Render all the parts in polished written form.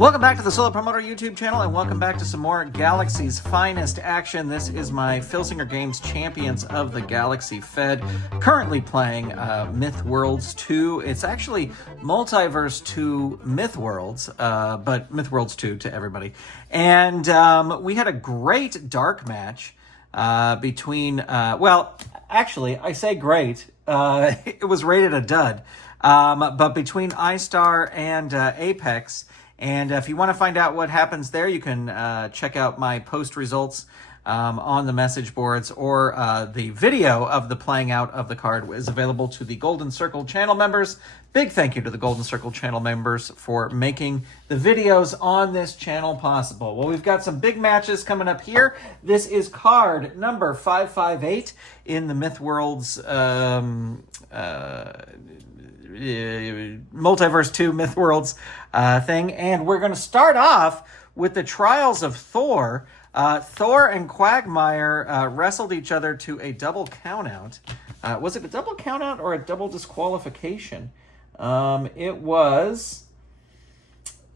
Welcome back to the Solo Promoter YouTube channel, and welcome back to some more Galaxy's finest action. This is my Filsinger Games Champions of the Galaxy Fed, currently playing Myth Worlds 2. It's actually Multiverse 2 Myth Worlds, but Myth Worlds 2 to everybody. And we had a great dark match between, well, actually, I say great. It was rated a dud, but between iStar and Apex. And if you want to find out what happens there, you can check out my post results on the message boards, or the video of the playing out of the card is available to the Golden Circle channel members. Big thank you to the Golden Circle channel members for making the videos on this channel possible. Well, we've got some big matches coming up here. This is card number 558 in the Myth Worlds Multiverse 2 Myth Worlds thing, and we're going to start off with the trials of Thour. Thour and Quagmire wrestled each other to a double countout. Was it a double countout or a double disqualification? It was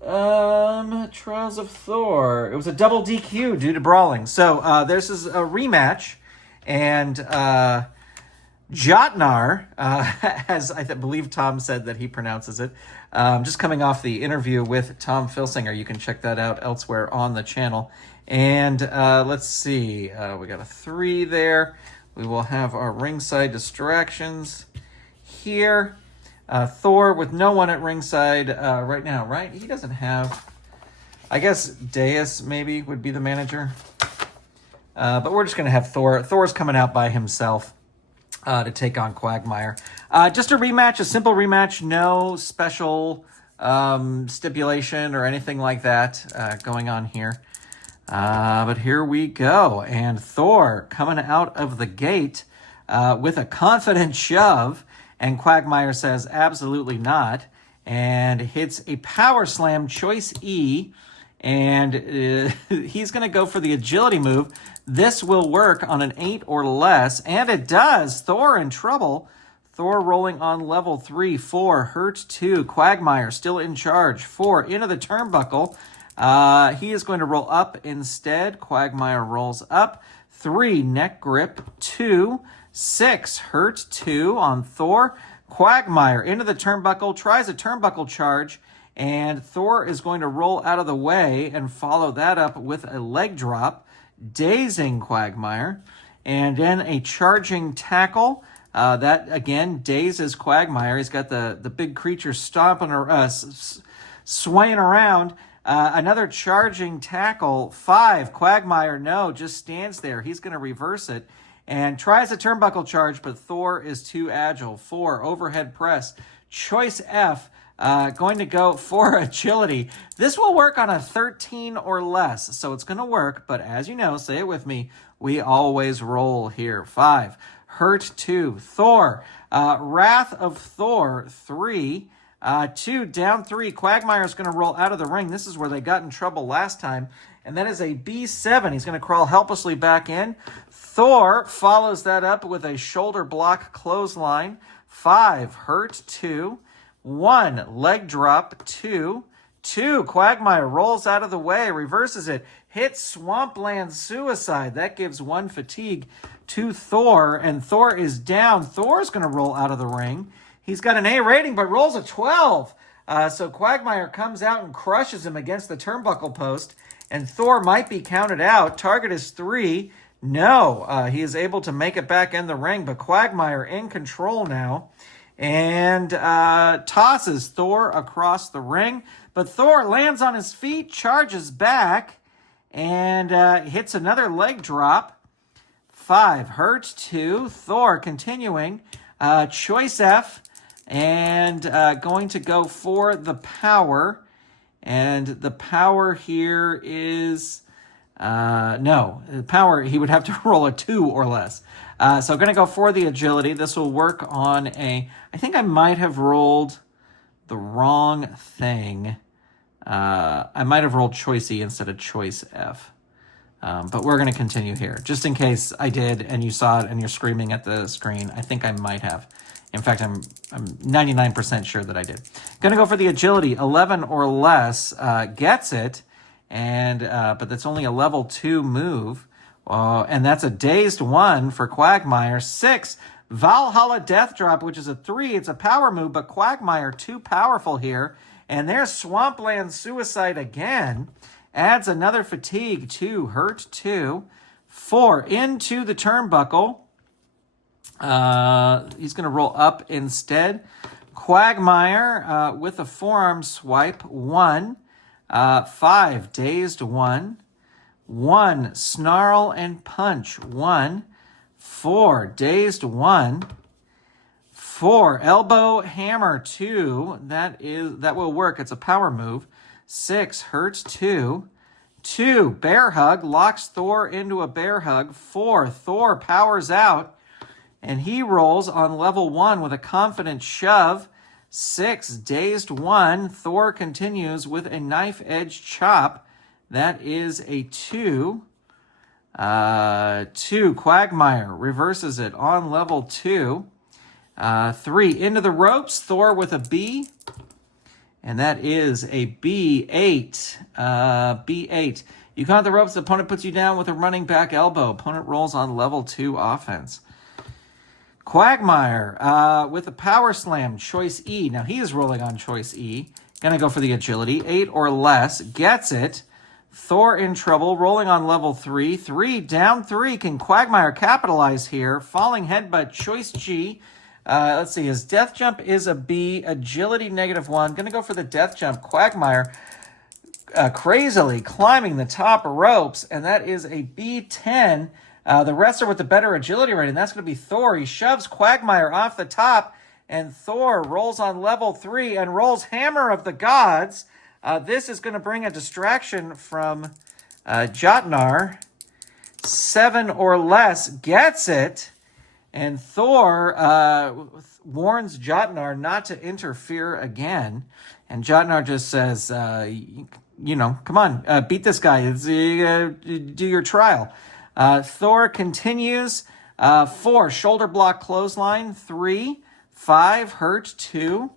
trials of Thour. It was a double DQ due to brawling. So this is a rematch, and Jotnar, as I believe Tom said that he pronounces it, just coming off the interview with Tom Filsinger. You can check that out elsewhere on the channel. And let's see, we got a 3 there. We will have our ringside distractions here. Thour with no one at ringside right now, right? He doesn't have, I guess Deus maybe would be the manager. But we're just going to have Thour. Thor's coming out by himself to take on Quagmire. Just a rematch, a simple rematch, no special stipulation or anything like that going on here. But here we go. And Thour coming out of the gate with a confident shove, and Quagmire says absolutely not, and hits a power slam, choice E, and he's going to go for the agility move. This will work on an 8 or less, and it does. Thour in trouble. Thour rolling on level 3, 4, hurt 2. Quagmire still in charge. 4 into the turnbuckle. He is going to roll up instead. Quagmire rolls up. 3, neck grip. 2, 6, hurt 2 on Thour. Quagmire into the turnbuckle, tries a turnbuckle charge, and Thour is going to roll out of the way and follow that up with a leg drop, dazing Quagmire, and then a charging tackle. That, again, dazes Quagmire. He's got the big creature stomping or swaying around. Another charging tackle. 5, Quagmire, no, just stands there. He's going to reverse it and tries a turnbuckle charge, but Thour is too agile. 4, overhead press. Choice F. Going to go for agility. This will work on a 13 or less, so it's going to work, but as you know, say it with me, we always roll here. 5, hurt 2. Thour, Wrath of Thour, 3. 2, down 3. Quagmire is going to roll out of the ring. This is where they got in trouble last time, and that is a B7. He's going to crawl helplessly back in. Thour follows that up with a shoulder block clothesline. 5, hurt 2. 1, leg drop, 2. 2, Quagmire rolls out of the way, reverses it, hits Swampland Suicide. That gives 1 fatigue to Thour, and Thour is down. Thor's going to roll out of the ring. He's got an A rating, but rolls a 12. So Quagmire comes out and crushes him against the turnbuckle post, and Thour might be counted out. Target is 3. No, he is able to make it back in the ring, but Quagmire in control now, and tosses Thour across the ring. But Thour lands on his feet, charges back, and hits another leg drop. 5, hurt 2. Thour continuing. Choice F, and going to go for the power. And the power here is... no, the power, he would have to roll a 2 or less. So going to go for the agility. This will work on a... I think I might have rolled the wrong thing. I might have rolled choice E instead of choice F. But we're going to continue here. Just in case I did and you saw it and you're screaming at the screen, I think I might have. In fact, I'm 99% sure that I did. Gonna go for the agility, 11 or less, gets it, and but that's only a level 2 move, and that's a dazed 1 for Quagmire. 6, Valhalla Death Drop, which is a 3. It's a power move, but Quagmire too powerful here, and there's Swampland Suicide again. Adds another fatigue, 2, hurt 2. 4, into the turnbuckle. He's going to roll up instead. Quagmire with a forearm swipe, 1. 5, dazed 1. 1, snarl and punch, 1. 4, dazed 1. 4, elbow hammer 2. That will work. It's a power move. 6, hurt 2. 2, bear hug, locks Thour into a bear hug. 4, Thour powers out, and he rolls on level 1 with a confident shove. 6, dazed 1. Thour continues with a knife edge chop. That is a 2. 2, Quagmire reverses it on level 2. 3, into the ropes. Thour with a B. And that is a B8. B8. You count the ropes. The opponent puts you down with a running back elbow. Opponent rolls on level 2 offense. Quagmire with a power slam. Choice E. Now he is rolling on choice E. Gonna go for the agility. 8 or less. Gets it. Thour in trouble. Rolling on level 3. 3, down 3. Can Quagmire capitalize here? Falling headbutt. Choice G. Let's see, his death jump is a B, agility -1. Going to go for the death jump. Quagmire crazily climbing the top ropes, and that is a B10. The wrestler with the better agility rating, that's going to be Thour. He shoves Quagmire off the top, and Thour rolls on level 3 and rolls Hammer of the Gods. This is going to bring a distraction from Jotnar. 7 or less, gets it. And Thour warns Jotnar not to interfere again. And Jotnar just says, come on, beat this guy. Do your trial. Thour continues. 4, shoulder block clothesline. 3, 5, hurt 2.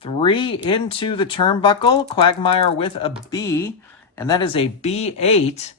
3, into the turnbuckle. Quagmire with a B. And that is a B8.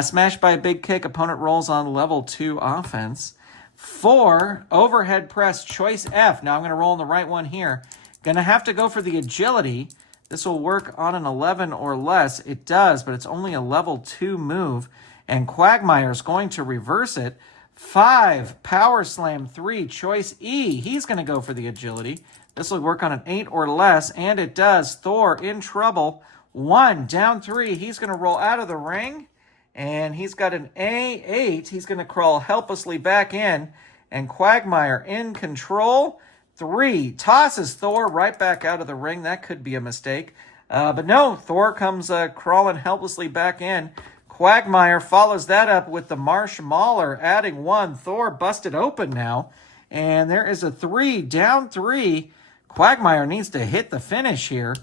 Smashed by a big kick. Opponent rolls on level 2 offense. 4, overhead press, choice F. Now I'm going to roll on the right one here. Going to have to go for the agility. This will work on an 11 or less. It does, but it's only a level 2 move. And Quagmire is going to reverse it. 5, power slam. 3, choice E. He's going to go for the agility. This will work on an 8 or less, and it does. Thour in trouble. 1, down 3. He's going to roll out of the ring. And he's got an A8. He's going to crawl helplessly back in. And Quagmire in control. 3, tosses Thour right back out of the ring. That could be a mistake. But no, Thour comes crawling helplessly back in. Quagmire follows that up with the Marsh Mauler, adding 1. Thour busted open now. And there is a 3, down 3. Quagmire needs to hit the finish here.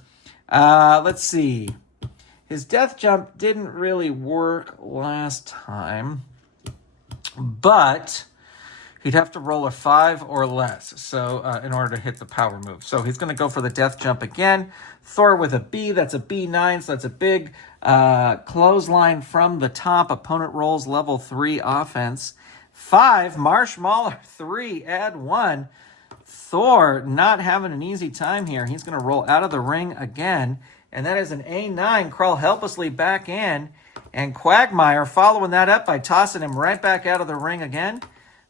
Let's see. His death jump didn't really work last time, but he'd have to roll a 5 or less in order to hit the power move. So he's going to go for the death jump again. Thour with a B, that's a B9, so that's a big clothesline from the top. Opponent rolls level 3 offense. 5, Marsh Mauler, 3, add 1. Thour not having an easy time here. He's going to roll out of the ring again. And that is an A9, crawl helplessly back in. And Quagmire following that up by tossing him right back out of the ring again.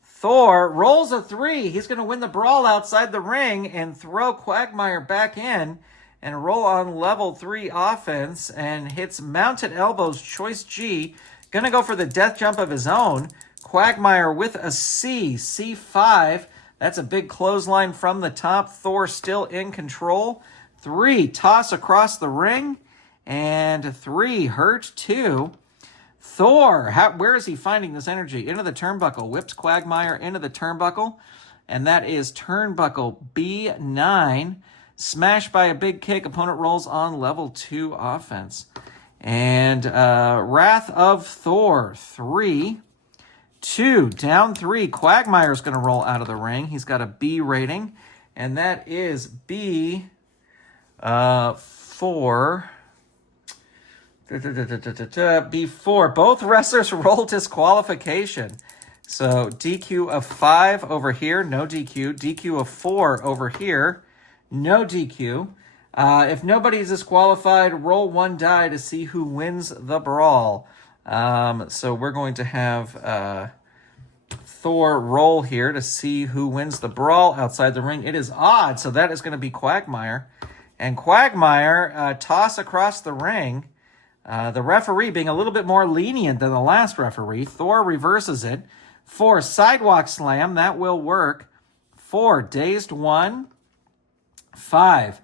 Thour rolls a 3. He's going to win the brawl outside the ring and throw Quagmire back in and roll on level 3 offense and hits mounted elbows, choice G. Going to go for the death jump of his own. Quagmire with a C, C5. That's a big clothesline from the top. Thour still in control. 3, toss across the ring, and 3, hurt 2. Thour, where is he finding this energy? Into the turnbuckle, whips Quagmire into the turnbuckle, and that is turnbuckle B9. Smashed by a big kick, opponent rolls on level 2 offense. And Wrath of Thour, 3, 2, down 3. Quagmire's going to roll out of the ring. He's got a B rating, and that is B4. B4. Both wrestlers roll disqualification. So DQ of 5 over here, no DQ. DQ of 4 over here, no DQ. If nobody's disqualified, roll 1 die to see who wins the brawl. So we're going to have Thour roll here to see who wins the brawl outside the ring. It is odd, so that is going to be Quagmire. And Quagmire toss across the ring. The referee being a little bit more lenient than the last referee. Thour reverses it. 4, sidewalk slam. That will work. 4, dazed 1. 5,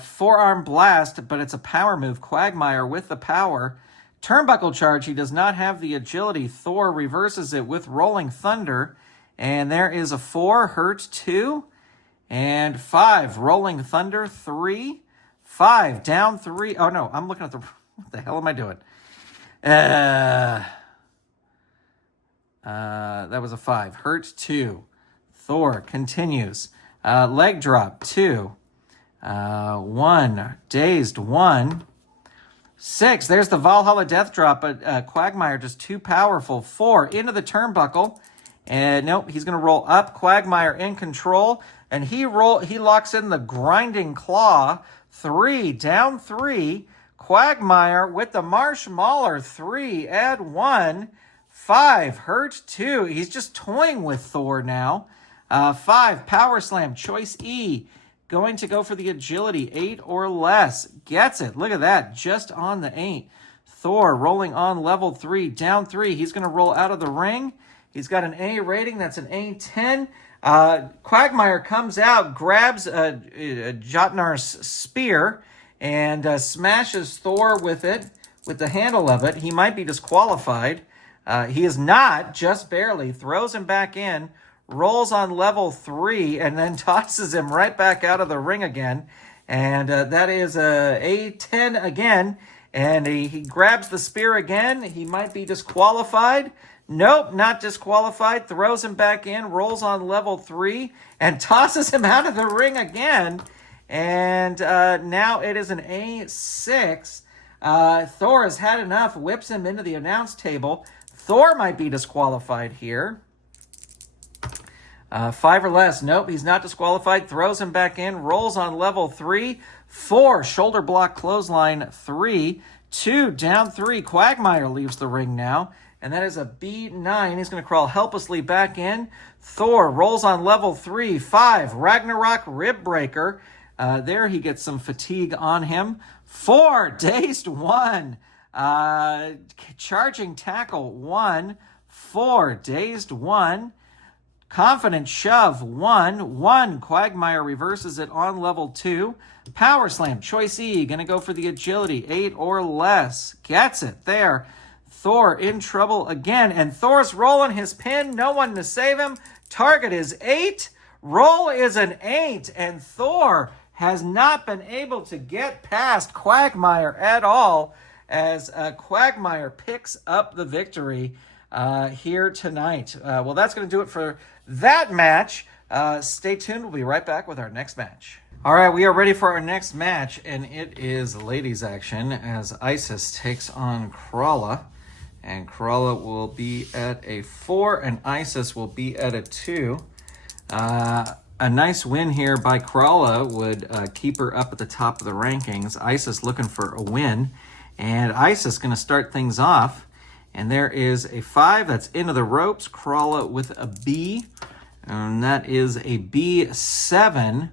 forearm blast, but it's a power move. Quagmire with the power. Turnbuckle charge. He does not have the agility. Thour reverses it with rolling thunder. And there is a 4, hurt 2. And 5, rolling thunder 3. 5, down 3. Oh, no, I'm looking at the... What the hell am I doing? That was a 5. Hurt 2. Thour continues. Leg drop 2. 1. Dazed 1. 6. There's the Valhalla death drop, but Quagmire just too powerful. 4. Into the turnbuckle. And nope, he's going to roll up. Quagmire in control. And he locks in the grinding claw. 3. Down 3. Quagmire with the Marsh Mauler. 3. Add 1. 5. Hurt 2. He's just toying with Thour now. 5. Power slam. Choice E. Going to go for the agility. 8 or less. Gets it. Look at that. Just on the 8. Thour rolling on level 3. Down 3. He's going to roll out of the ring. He's got an A rating. That's an A10. Quagmire comes out, grabs Jotnar's spear, and smashes Thour with it, with the handle of it. He might be disqualified. He is not, just barely. Throws him back in, rolls on level 3, and then tosses him right back out of the ring again. And that is a A10 again. And he grabs the spear again. He might be disqualified. Nope, not disqualified. Throws him back in, rolls on level 3, and tosses him out of the ring again. And now it is an A6. Thour has had enough, whips him into the announce table. Thour might be disqualified here. 5 or less. Nope, he's not disqualified. Throws him back in, rolls on level 3. 4, shoulder block clothesline 3. 2, down 3. Quagmire leaves the ring now. And that is a B9. He's going to crawl helplessly back in. Thour rolls on level 3. 5, Ragnarok rib breaker. There he gets some fatigue on him. 4, dazed 1. Charging tackle 1. 4, dazed 1. Confident shove 1. 1, Quagmire reverses it on level 2. Power slam, choice E. Going to go for the agility. 8 or less. Gets it there. Thour in trouble again, and Thor's rolling his pin. No one to save him. Target is 8. Roll is an 8, and Thour has not been able to get past Quagmire at all as Quagmire picks up the victory here tonight. Well, that's going to do it for that match. Stay tuned. We'll be right back with our next match. All right, we are ready for our next match, and it is ladies action as Isias takes on Kralla. And Kralla will be at a 4, and Isias will be at a 2. A nice win here by Kralla would keep her up at the top of the rankings. Isias looking for a win. And Isias going to start things off. And there is a 5 that's into the ropes. Kralla with a B. And that is a B7.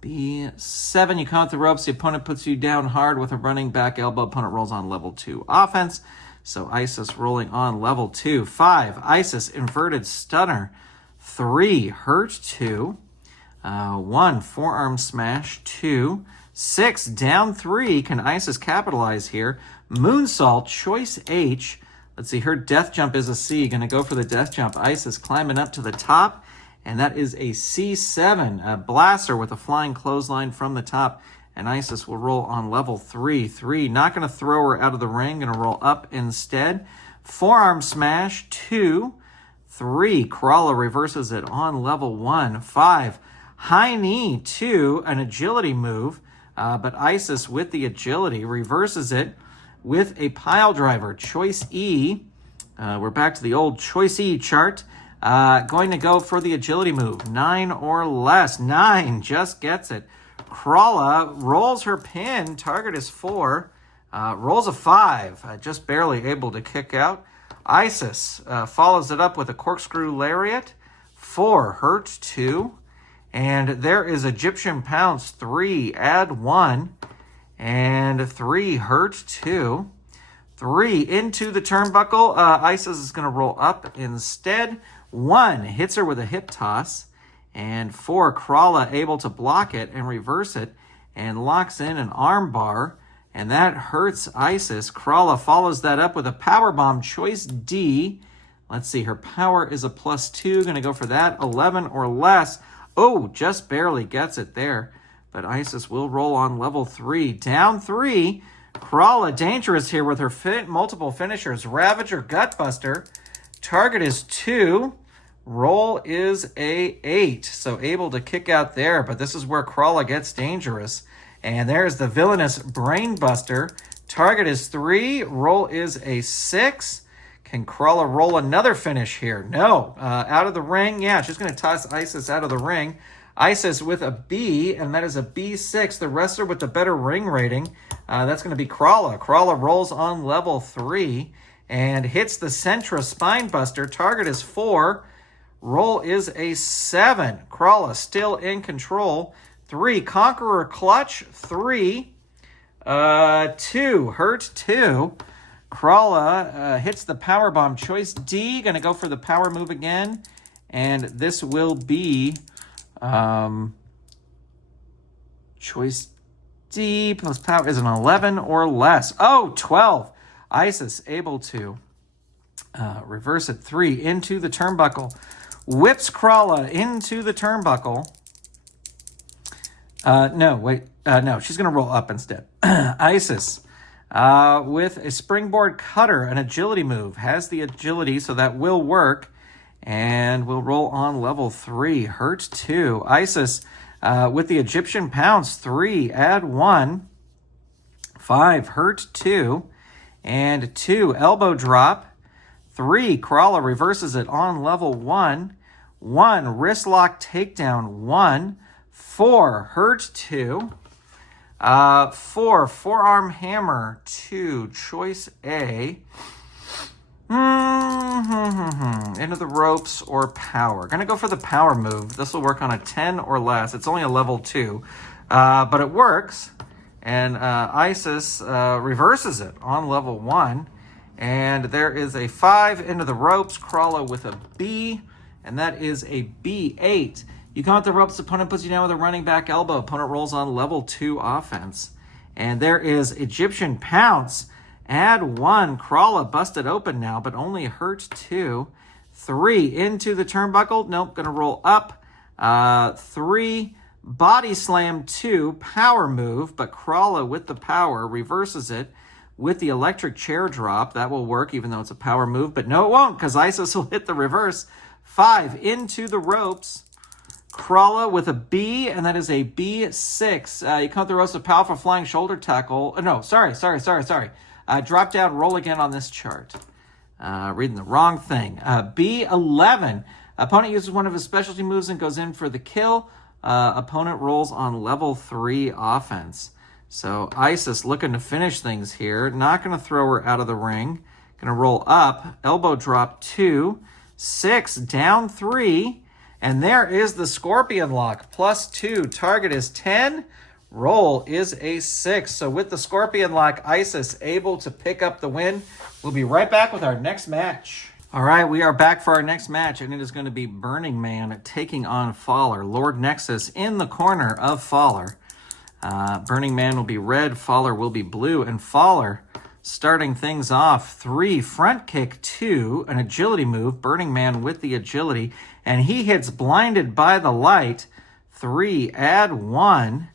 B7, you count the ropes. The opponent puts you down hard with a running back elbow. Opponent rolls on level 2 offense. So Isias rolling on level 2. 5, Isias inverted stunner. 3, hurt 2. 1, forearm smash 2. 6, down 3. Can Isias capitalize here? Moonsault, choice H. Let's see, her death jump is a C. Going to go for the death jump. Isias climbing up to the top. And that is a C7, a blaster with a flying clothesline from the top. And Isias will roll on level 3. 3, not going to throw her out of the ring, going to roll up instead. Forearm smash, 2. 3, Kralla reverses it on level 1. 5, high knee, 2, an agility move, but Isias with the agility reverses it with a pile driver. Choice E, we're back to the old choice E chart. Going to go for the agility move, 9 or less. 9 just gets it. Kralla rolls her pin, target is 4, rolls a 5, just barely able to kick out. Isias follows it up with a corkscrew lariat, 4, hurt 2, and there is Egyptian pounce, 3, add 1, and 3, hurt 2. 3, into the turnbuckle. Isias is going to roll up instead. 1, hits her with a hip toss, and 4, Kralla able to block it and reverse it, and locks in an arm bar. And that hurts Isias. Kralla follows that up with a power bomb, choice D. Let's see, her power is a +2. Going to go for that, 11 or less. Oh, just barely gets it there. But Isias will roll on level 3. Down 3. Kralla dangerous here with her multiple finishers. Ravager, Gutbuster. Target is 2. Roll is a 8. So able to kick out there. But this is where Kralla gets dangerous. And there's the villainous Brainbuster. Target is 3. Roll is a 6. Can Kralla roll another finish here? No. Out of the ring. Yeah, she's going to toss Isias out of the ring. Isias with a B, and that is a B6. The wrestler with the better ring rating, that's going to be Kralla. Kralla rolls on level 3 and hits the Sentra Spinebuster. Target is 4. Roll is a 7. Kralla still in control. 3, Conqueror Clutch, 3, 2, hurt 2. Kralla hits the power bomb, choice D, going to go for the power move again, and this will be choice D plus power is an 11 or less. Oh, 12. Isias able to reverse it, 3, into the turnbuckle, whips Kralla into the turnbuckle. No, she's going to roll up instead. Isias, with a springboard cutter, an agility move, has the agility, so that will work, and we'll roll on level 3, hurt 2. Isias, with the Egyptian pounce, 3, add 1, 5, hurt 2, and 2, elbow drop, 3, Kralla reverses it on level 1, 1, wrist lock takedown, 1, 4, hurt 2, 4, forearm hammer, 2, choice A, into the ropes or power. Going to go for the power move. This will work on a 10 or less. It's only a level 2, but it works, and Isias reverses it on level 1, and there is a 5 into the ropes. Kralla with a B, and that is a B8. You come out the ropes, opponent puts you down with a running back elbow. Opponent rolls on level 2 offense. And there is Egyptian pounce. Add 1. Kralla busted open now, but only hurt 2. 3 into the turnbuckle. Nope, going to roll up. 3 body slam 2 power move, but Kralla with the power reverses it with the electric chair drop. That will work even though it's a power move, but no, it won't because Isias will hit the reverse. 5 into the ropes. Kralla with a B, and that is a B6. You come up the ropes with powerful flying shoulder tackle. Drop down, roll again on this chart. Reading the wrong thing. B11. Opponent uses one of his specialty moves and goes in for the kill. Opponent rolls on level 3 offense. So Isias looking to finish things here. Not going to throw her out of the ring. Going to roll up. Elbow drop 2. 6. Down 3. And there is the Scorpion Lock, +2. Target is 10. Roll is a 6. So with the Scorpion Lock, Isias able to pick up the win. We'll be right back with our next match. All right, we are back for our next match, and it is going to be Burning Man taking on Fowler. Lord Nexus in the corner of Fowler. Burning Man will be red, Fowler will be blue, and Fowler starting things off, 3, front kick, 2, an agility move, Burning Man with the agility, and he hits blinded by the light, 3, add 1,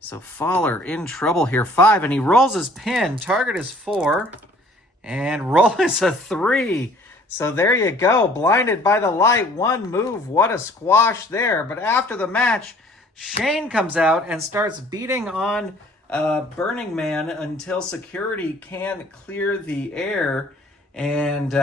so Fowler in trouble here, 5, and he rolls his pin, target is 4, And roll is a 3. So there you go. Blinded by the light. One move. What a squash there. But after the match, Shane comes out and starts beating on Burning Man until security can clear the air. And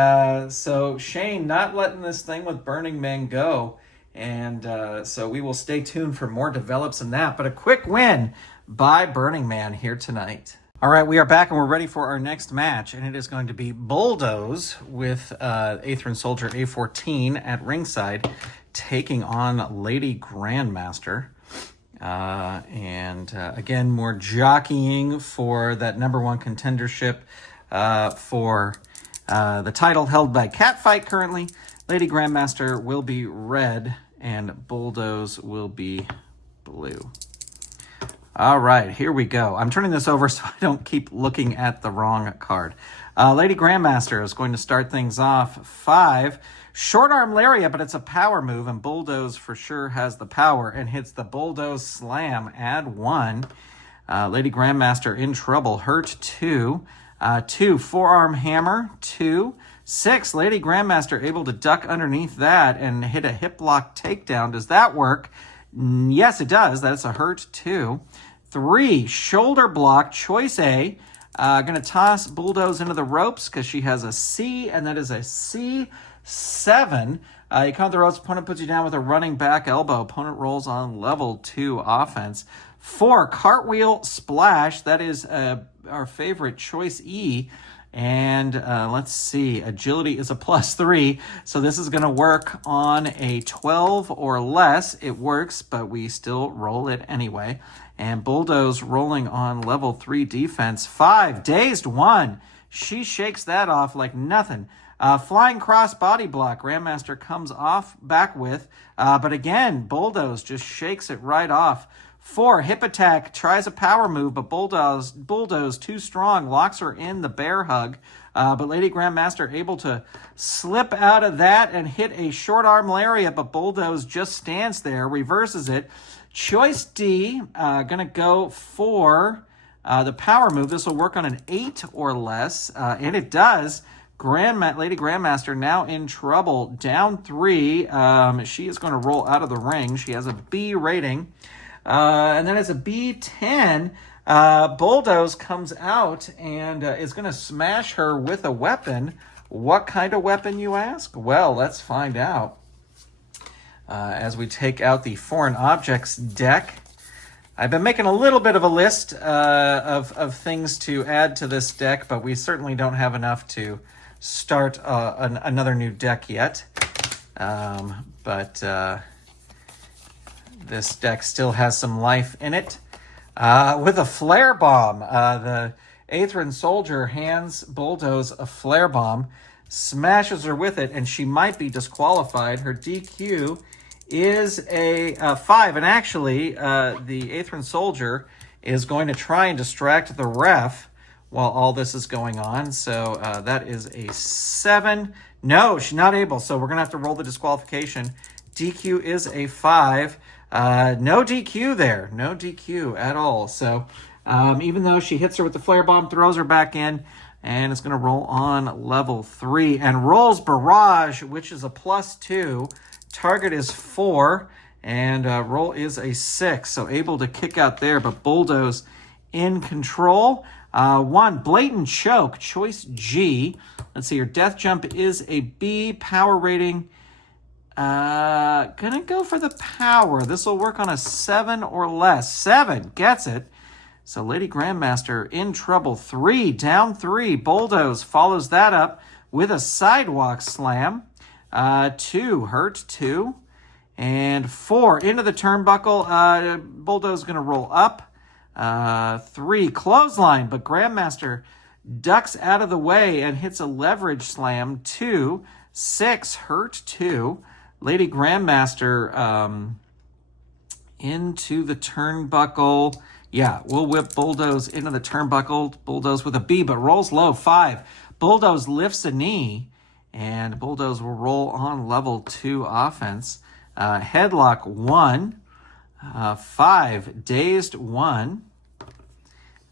so Shane not letting this thing with Burning Man go. And so we will stay tuned for more develops in that. But a quick win by Burning Man here tonight. All right, we are back and we're ready for our next match. And it is going to be Bulldoze with Aethran Soldier A14 at ringside taking on Lady Grandmaster. Again, more jockeying for that #1 contendership for the title held by Catfight currently. Lady Grandmaster will be red and Bulldoze will be blue. All right, here we go. I'm turning this over so I don't keep looking at the wrong card. Lady Grandmaster is going to start things off. 5. Short arm lariat, but it's a power move, and Bulldoze for sure has the power and hits the Bulldoze slam. Add 1. Lady Grandmaster in trouble. Hurt 2. 2. Forearm hammer. 2. 6. Lady Grandmaster able to duck underneath that and hit a hip lock takedown. Does that work? Yes, it does. That's a hurt 2. 3. Shoulder block. Choice A. Going to toss Bulldoze into the ropes because she has a C, and that is a C7. You count the ropes. Opponent puts you down with a running back elbow. Opponent rolls on level 2 offense. 4. Cartwheel splash. That is our favorite, choice E. And let's see, agility is a +3, so this is going to work on a 12 or less. It works, but we still roll it anyway. And Bulldoze rolling on level 3 defense. 5, dazed 1. She shakes that off like nothing. Flying cross body block. Grandmaster comes off back with, but again, Bulldoze just shakes it right off. 4, hip attack, tries a power move, but Bulldoze too strong, locks her in the bear hug. But Lady Grandmaster able to slip out of that and hit a short arm lariat, but Bulldoze just stands there, reverses it. Choice D, gonna go for the power move. This will work on an 8 or less, and it does. Lady Grandmaster now in trouble, down 3. She is going to roll out of the ring. She has a B rating. And then it's a B10. Bulldoze comes out and is going to smash her with a weapon. What kind of weapon, you ask? Well, let's find out. As we take out the foreign objects deck. I've been making a little bit of a list of things to add to this deck, but we certainly don't have enough to start another new deck yet. This deck still has some life in it. With a flare bomb, the Aethran Soldier hands Bulldoze a flare bomb, smashes her with it, and she might be disqualified. Her DQ is a 5, and actually, the Aethran Soldier is going to try and distract the ref while all this is going on. So that is a 7. No, she's not able, so we're going to have to roll the disqualification. DQ is a 5. No DQ there. No DQ at all. So even though she hits her with the flare bomb, throws her back in, and it's going to roll on level 3. And rolls Barrage, which is a +2. Target is 4, and roll is a 6. So able to kick out there, but Bulldoze in control. 1, Blatant Choke, choice G. Let's see, your death jump is a B, power rating. Gonna go for the power. This will work on a 7 or less. 7 gets it. So Lady Grandmaster in trouble. 3, down 3. Bulldoze follows that up with a sidewalk slam. 2, hurt 2. And 4, into the turnbuckle. Bulldoze gonna roll up. 3, clothesline, but Grandmaster ducks out of the way and hits a leverage slam. 2, 6, hurt 2. Lady Grandmaster into the turnbuckle. Yeah, we'll whip Bulldoze into the turnbuckle. Bulldoze with a B, but rolls low. 5. Bulldoze lifts a knee, and Bulldoze will roll on level 2 offense. Headlock 1. 5, dazed 1.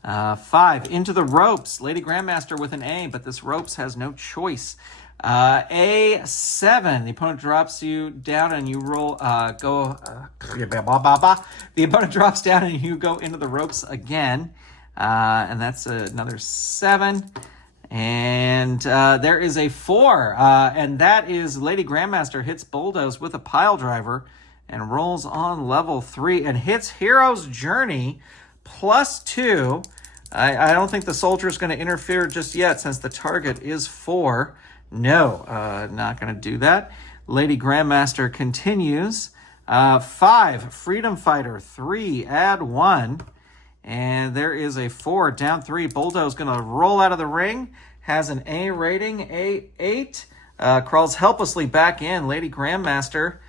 5, into the ropes. Lady Grandmaster with an A, but this ropes has no choice. A7, the opponent drops you down and you roll, the opponent drops down and you go into the ropes again. And that's another 7. And there is a 4, and that is Lady Grandmaster hits Bulldoze with a pile driver and rolls on level 3 and hits Hero's Journey +2. I don't think the soldier is going to interfere just yet since the target is 4. No, not going to do that. Lady Grandmaster continues. 5, Freedom Fighter, 3, add 1. And there is a 4, down 3. Bulldoze going to roll out of the ring. Has an A rating, A8. Crawls helplessly back in. Lady Grandmaster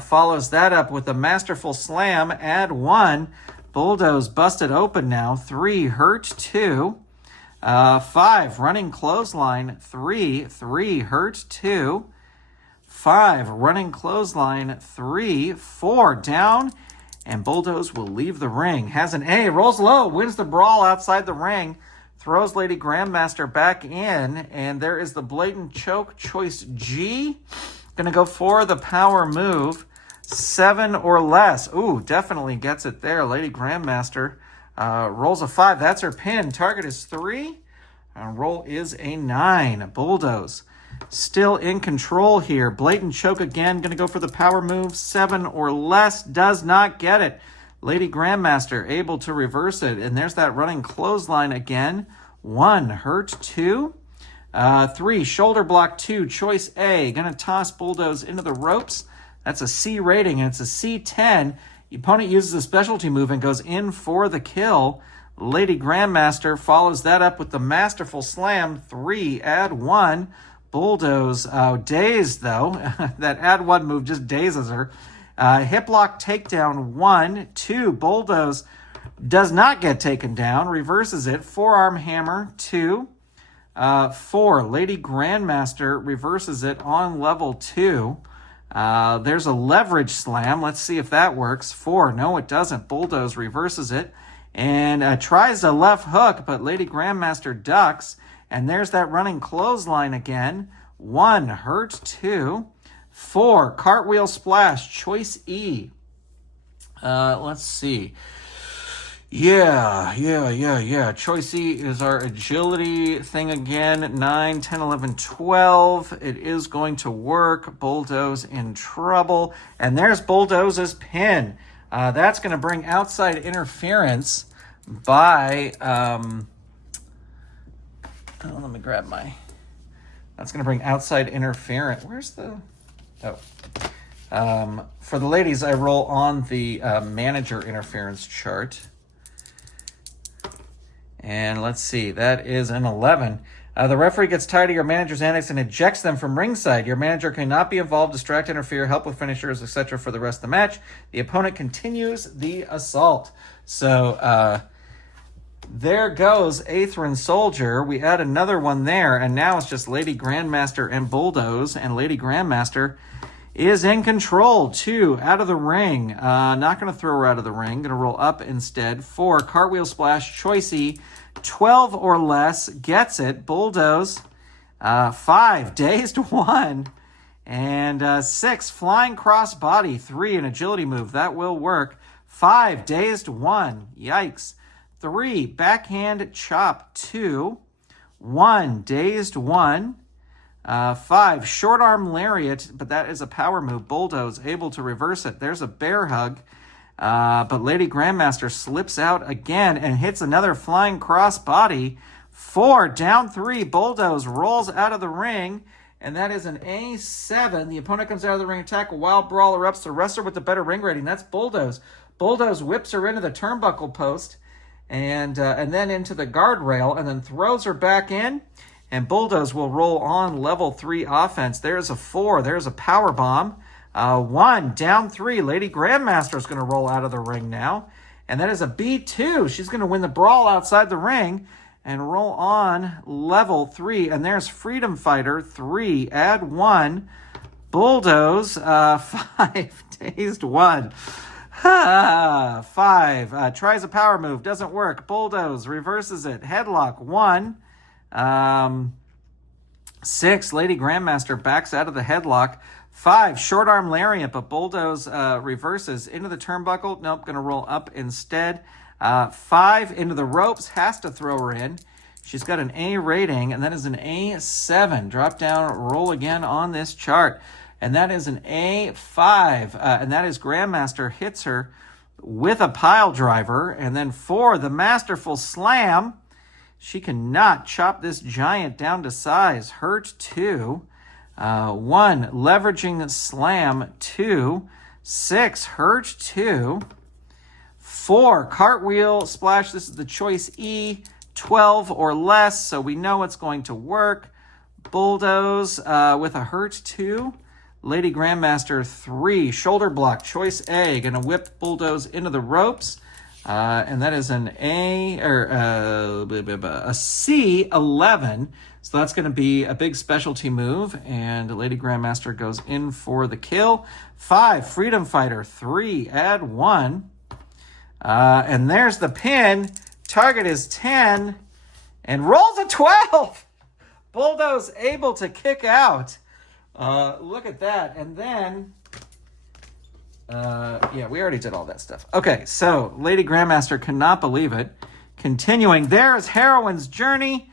follows that up with a masterful slam, add 1. Bulldoze busted open now. 3, hurt 2. 5, running clothesline, 3, hurt 2. 5, running clothesline, 3, 4, down. And Bulldoze will leave the ring. Has an A, rolls low, wins the brawl outside the ring, throws Lady Grandmaster back in, and there is the blatant choke, choice G. Gonna go for the power move, 7 or less. Ooh, definitely gets it there. Lady Grandmaster rolls a 5. That's her pin. Target is 3. And roll is a 9. Bulldoze still in control here. Blatant choke again. Going to go for the power move. 7 or less. Does not get it. Lady Grandmaster able to reverse it. And there's that running clothesline again. 1, hurt 2. 3, shoulder block 2, choice A. Going to toss Bulldoze into the ropes. That's a C rating, and it's a C10. The opponent uses a specialty move and goes in for the kill. Lady Grandmaster follows that up with the masterful slam. 3, add 1. Bulldoze, dazed though. That add 1 move just dazes her. Hip lock takedown, 1. 2, Bulldoze does not get taken down. Reverses it. Forearm hammer, 2. 4, Lady Grandmaster reverses it on level 2. There's a leverage slam. Let's see if that works. 4, no it doesn't. Bulldoze reverses it. And tries a left hook, but Lady Grandmaster ducks. And there's that running clothesline again. 1, hurt 2. 4, cartwheel splash, choice E. Let's see. Yeah. Choice E is our agility thing again. 9, 10, 11, 12. It is going to work. Bulldoze in trouble. And there's Bulldoze's pin. That's going to bring outside interference by... let me grab my... That's going to bring outside interference. Where's the... for the ladies, I roll on the manager interference chart. And let's see, that is an 11. The referee gets tired of your manager's antics and ejects them from ringside. Your manager cannot be involved, distract, interfere, help with finishers, etc. for the rest of the match. The opponent continues the assault. So there goes Atherin Soldier. We add another one there, and now it's just Lady Grandmaster and Bulldoze, and Lady Grandmaster is in control. 2, out of the ring. Not going to throw her out of the ring. Going to roll up instead. 4, cartwheel splash, choicey. 12 or less, gets it. Bulldoze. 5, dazed 1. And 6, flying cross body. 3, an agility move. That will work. 5, dazed 1. Yikes. 3, backhand chop. 2. 1, dazed 1. 5, short arm lariat, but that is a power move. Bulldoze able to reverse it. There's a bear hug. But Lady Grandmaster slips out again and hits another flying cross body. 4, down 3. Bulldoze rolls out of the ring, and that is an A7. The opponent comes out of the ring, attack a wild brawl, erupts the wrestler with the better ring rating. That's Bulldoze. Bulldoze whips her into the turnbuckle post and then into the guardrail, and then throws her back in. And Bulldoze will roll on level 3 offense. There's a 4. There's a power bomb. 1, down 3. Lady Grandmaster is going to roll out of the ring now. And that is a B2. She's going to win the brawl outside the ring and roll on level 3. And there's Freedom Fighter, 3, add 1. Bulldoze, 5, dazed 1. 5. Tries a power move. Doesn't work. Bulldoze. Reverses it. Headlock. 1. 6. Lady Grandmaster backs out of the headlock. 5. Short arm lariat, but Bulldoze reverses. Into the turnbuckle. Nope, going to roll up instead. 5. Into the ropes. Has to throw her in. She's got an A rating, and that is an A7. Drop down, roll again on this chart. And that is an A5. And that is Grandmaster hits her with a pile driver. And then 4, the masterful slam. She cannot chop this giant down to size. Hurt 2. 1, leveraging slam. 2. 6, hurt 2. 4, cartwheel splash. This is the choice E. 12 or less, so we know it's going to work. Bulldoze with a hurt 2. Lady Grandmaster 3. Shoulder block, choice A. Going to whip Bulldoze into the ropes. And that is an A or a C11. So that's going to be a big specialty move. And Lady Grandmaster goes in for the kill. 5, Freedom Fighter. 3, add 1. And there's the pin. Target is 10 and rolls a 12. Bulldoze able to kick out. Look at that. And then, yeah, we already did all that stuff. Okay, so Lady Grandmaster cannot believe it. Continuing, there's Heroine's Journey.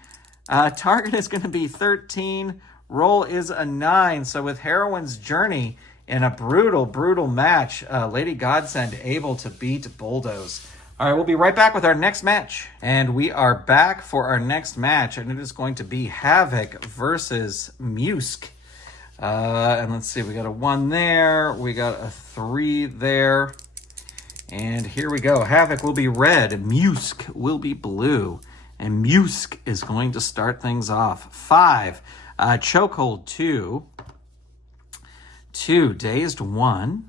Target is going to be 13. Roll is a 9. So with Heroine's Journey in a brutal, brutal match, Lady Godsend able to beat Bulldoze. All right, we'll be right back with our next match. And we are back for our next match, and it is going to be Havoc versus Musck. And let's see, we got a 1 there, we got a 3 there, and here we go. Havoc will be red, and Musck will be blue, and Musck is going to start things off. 5, chokehold 2, 2, dazed 1,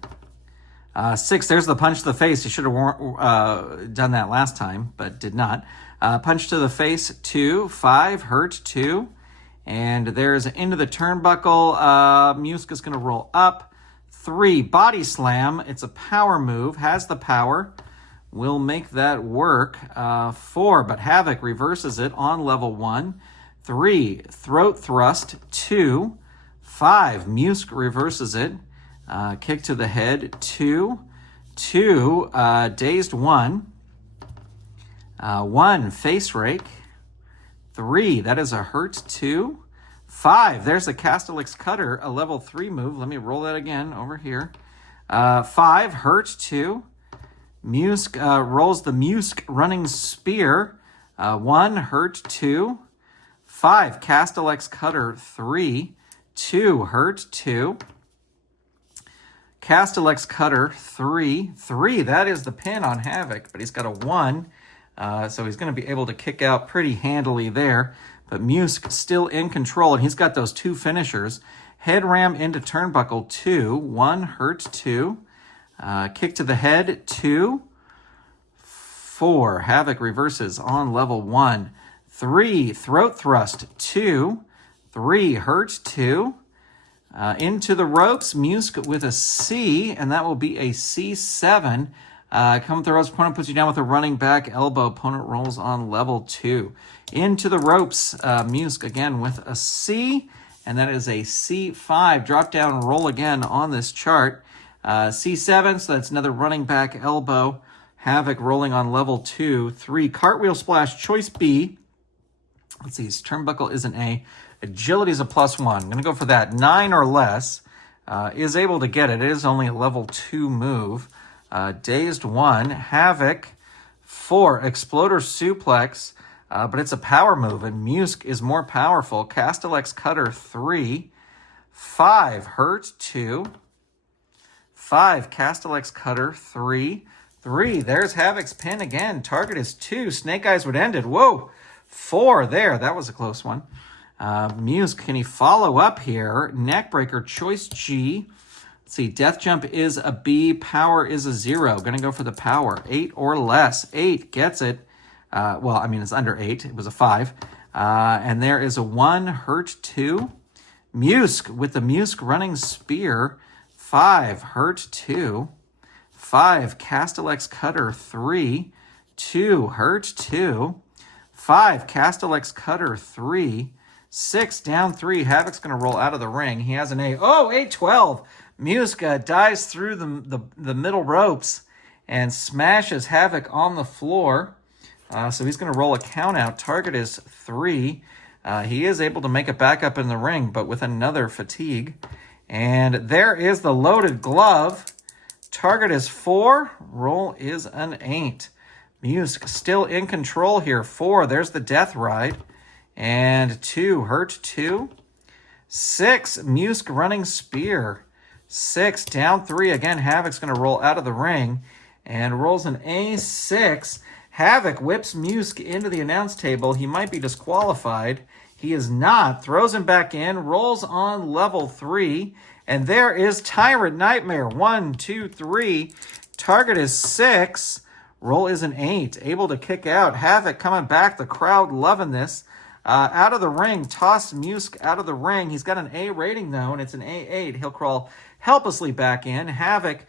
6, there's the punch to the face. You should have done that last time, but did not. Punch to the face 2, 5, hurt 2. And there's into the turnbuckle. Musck is going to roll up. 3, body slam. It's a power move. Has the power. Will make that work. 4, but Havoc reverses it on level 1. 3, throat thrust. 2, 5, Musck reverses it. Kick to the head. 2, dazed 1. 1, face rake. 3, that is a hurt 2. 5, there's a Castellix Cutter, a level 3 move. Let me roll that again over here. 5, hurt 2. Musck rolls the Musck running spear. 1, hurt 2. 5, Castellix Cutter 3. 2, hurt 2. Castellix Cutter 3. 3, that is the pin on Havoc, but he's got a 1. So he's going to be able to kick out pretty handily there. But Musck still in control, and he's got those 2 finishers. Head ram into turnbuckle 2. 1, hurt 2. Kick to the head 2. 4, Havoc reverses on level 1. 3, throat thrust 2. 3, hurt 2. Into the ropes, Musck with a C, and that will be a C7. Come with the ropes, opponent puts you down with a running back elbow. Opponent rolls on level 2. Into the ropes, Musck again with a C, and that is a C5. Drop down, roll again on this chart. C7, so that's another running back elbow. Havoc rolling on level 2. 3, cartwheel splash, choice B. Let's see, his turnbuckle is an A. Agility is a +1. I'm going to go for that. 9 or less is able to get it. It is only a level 2 move. Dazed 1. Havoc 4. Exploder suplex, but it's a power move, and Musck is more powerful. Castellix Cutter 3. 5. Hurt 2. 5. Castellix Cutter 3. 3. There's Havoc's pin again. Target is 2. Snake Eyes would end it. Whoa. 4 there. That was a close one. Musck, can he follow up here? Neckbreaker, choice G. Let's see, death jump is a B, power is a 0. Gonna go for the power, 8 or less. 8 gets it. Well, I mean, it's under 8. It was a 5. And there is a 1, hurt 2. Musck with the Musck running spear, 5, hurt 2. 5, Castellex Cutter 3, 2, Hurt 2, 5, Castellex Cutter 3, 6, down 3. Havoc's going to roll out of the ring. He has an A. Oh, 8-12. Musck dives through the middle ropes and smashes Havoc on the floor. So he's going to roll a count out. Target is 3. He is able to make it back up in the ring, but with another fatigue. And there is the loaded glove. Target is 4. Roll is an 8. Musck still in control here. 4. There's the death ride. And 2. Hurt 2. 6. Musck running spear. 6. Down 3. Again, Havoc's going to roll out of the ring and rolls an A6. Havoc whips Musck into the announce table. He might be disqualified. He is not. Throws him back in. Rolls on level 3. And there is Tyrant Nightmare. 1, 2, 3. Target is 6. Roll is an 8. Able to kick out. Havoc coming back. The crowd loving this. Out of the ring. Toss Musck out of the ring. He's got an A rating, though, and it's an A8. He'll crawl helplessly back in. Havoc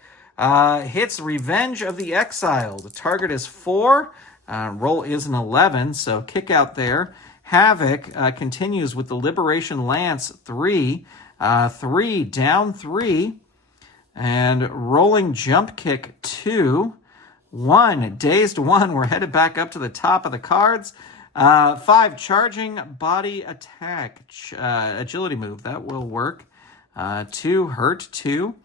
hits Revenge of the Exile. The target is 4. Roll is an 11, so kick out there. Havoc continues with the Liberation Lance 3. 3, down 3. And rolling jump kick 2. 1, dazed 1. We're headed back up to the top of the cards. 5, charging body attack. Agility move. That will work. 2, hurt 2.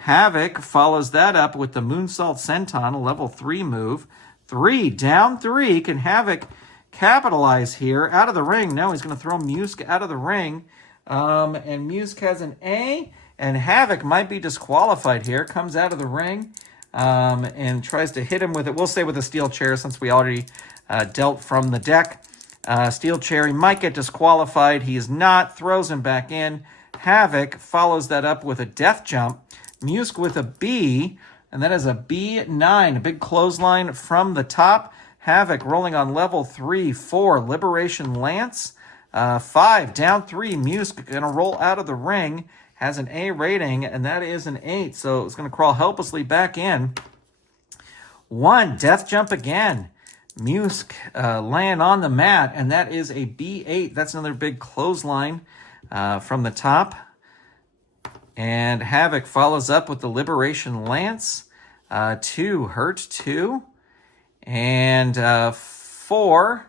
Havoc follows that up with the Moonsault Senton, a level 3 move. 3, down 3. Can Havoc capitalize here? Out of the ring. No, he's going to throw Musck out of the ring. And Musck has an A, and Havoc might be disqualified here. Comes out of the ring and tries to hit him with it. We'll stay with the steel chair since we already dealt from the deck. Steel chair, he might get disqualified. He is not. Throws him back in. Havoc follows that up with a death jump. Musck with a B, and that is a B9, a big clothesline from the top. Havoc rolling on level 3, 4, Liberation Lance. 5, down 3, Musck going to roll out of the ring. Has an A rating, and that is an 8, so it's going to crawl helplessly back in. 1, death jump again. Musck laying on the mat, and that is a B8. That's another big clothesline from the top. And Havoc follows up with the Liberation Lance. 2, hurt 2. And 5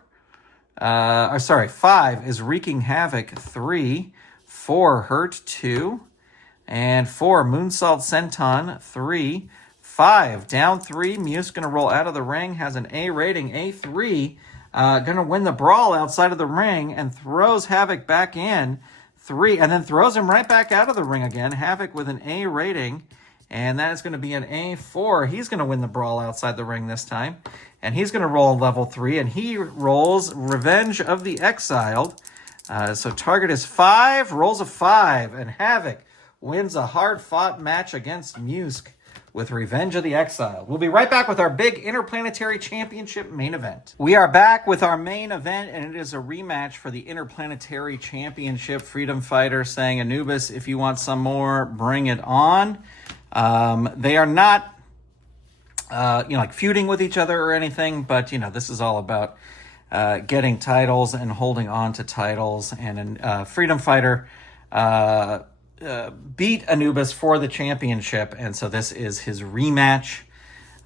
is Wreaking Havoc 3. 4, hurt 2. And 4, Moonsault Senton 3. 5, down 3. Musck going to roll out of the ring. Has an A rating, A3. Going to win the brawl outside of the ring and throws Havoc back in. 3, and then throws him right back out of the ring again. Havoc with an A rating, and that is going to be an A4. He's going to win the brawl outside the ring this time, and he's going to roll level 3, and he rolls Revenge of the Exiled. So target is 5, rolls a 5, and Havoc wins a hard-fought match against Musck with Revenge of the Exile. We'll be right back with our big Interplanetary Championship main event. We are back with our main event, and it is a rematch for the Interplanetary Championship. Freedom Fighter saying, Anubis, if you want some more, bring it on. They are not, like feuding with each other or anything, but, this is all about getting titles and holding on to titles. And Freedom Fighter beat Anubis for the championship, and so this is his rematch.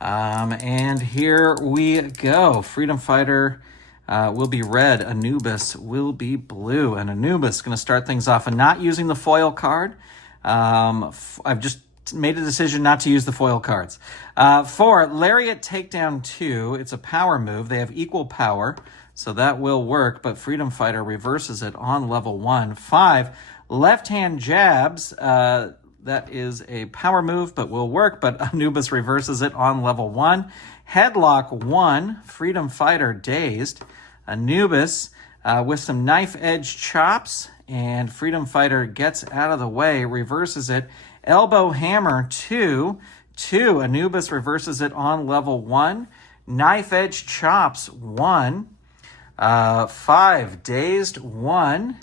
And here we go. Freedom Fighter will be red. Anubis will be blue. And Anubis is going to start things off and not using the foil card. I've just made a decision not to use the foil cards. 4, Lariat Takedown 2. It's a power move. They have equal power, so that will work, but Freedom Fighter reverses it on level 1. 5, Left-hand jabs, that is a power move, but will work, but Anubis reverses it on level 1. Headlock 1, Freedom Fighter dazed. Anubis with some knife edge chops, and Freedom Fighter gets out of the way, reverses it. Elbow hammer 2, Anubis reverses it on level 1. Knife edge chops 1. 5, dazed 1.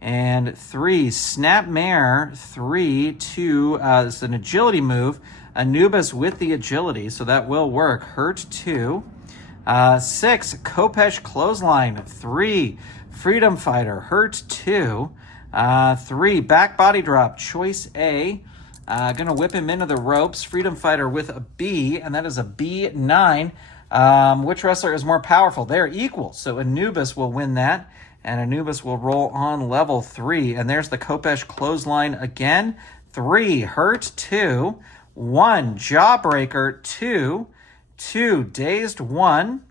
And 3, Snapmare 3, 2, it's an agility move. Anubis with the agility, so that will work. Hurt 2. 6, Khopesh Clothesline. 3, Freedom Fighter. Hurt 2. 3, Back Body Drop. Choice A. Gonna whip him into the ropes. Freedom Fighter with a B, and that is a B9. Which wrestler is more powerful? They're equal, so Anubis will win that, and Anubis will roll on level 3. And there's the Khopesh Clothesline again. 3, Hurt 2. 1, Jawbreaker. 2, Dazed 1.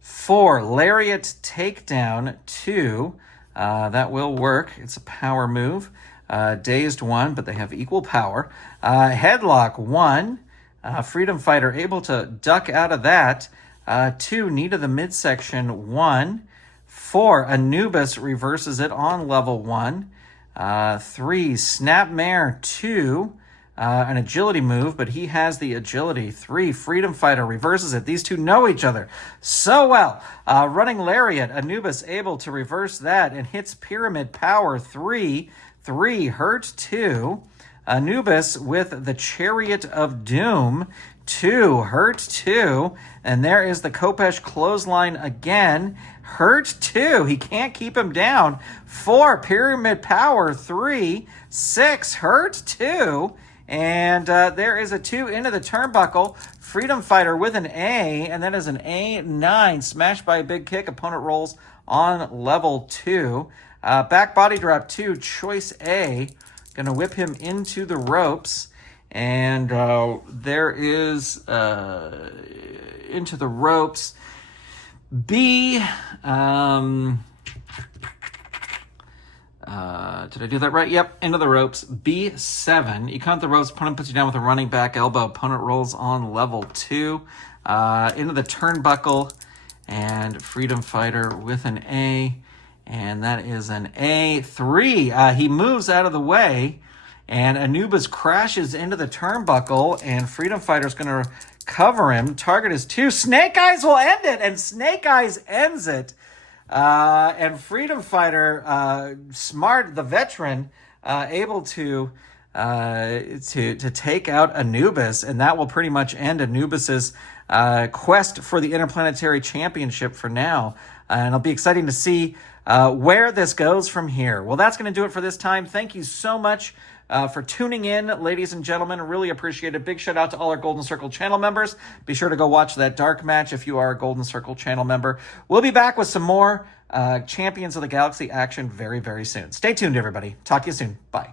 4, Lariat Takedown. 2. That will work. It's a power move. Dazed 1, but they have equal power. Headlock 1. Freedom Fighter able to duck out of that. 2, Knee to the midsection. 1. 4, Anubis reverses it on level 1. 3, Snapmare. 2. An agility move, but he has the agility. 3, Freedom Fighter reverses it. These two know each other so well. Running Lariat, Anubis able to reverse that and hits Pyramid Power. 3, Hurt 2. Anubis with the Chariot of Doom. 2, Hurt 2. And there is the Khopesh Clothesline again. Hurt 2. He can't keep him down. 4, Pyramid Power. 3, 6, Hurt 2. And there is a 2 into the turnbuckle. Freedom Fighter with an A, and that is an A9. Smashed by a big kick. Opponent rolls on level 2. Back Body Drop 2, Choice A. Gonna whip him into the ropes. And there is into the ropes. B. Did I do that right? Yep, into the ropes. B7. You count the ropes. Opponent puts you down with a running back elbow. Opponent rolls on level 2. Into the turnbuckle. And Freedom Fighter with an A. And that is an A3. He moves out of the way. And Anubis crashes into the turnbuckle. And Freedom Fighter's going to cover him. Target is 2. Snake Eyes will end it. And Snake Eyes ends it. And Freedom Fighter, smart, the veteran, able to take out Anubis, and that will pretty much end Anubis's quest for the Interplanetary Championship for now. And it'll be exciting to see where this goes from here. Well, that's going to do it for this time. Thank you so much for tuning in, ladies and gentlemen. Really appreciate it. Big shout out to all our Golden Circle channel members. Be sure to go watch that dark match if you are a Golden Circle channel member. We'll be back with some more Champions of the Galaxy action very, very soon. Stay tuned, everybody. Talk to you soon. Bye.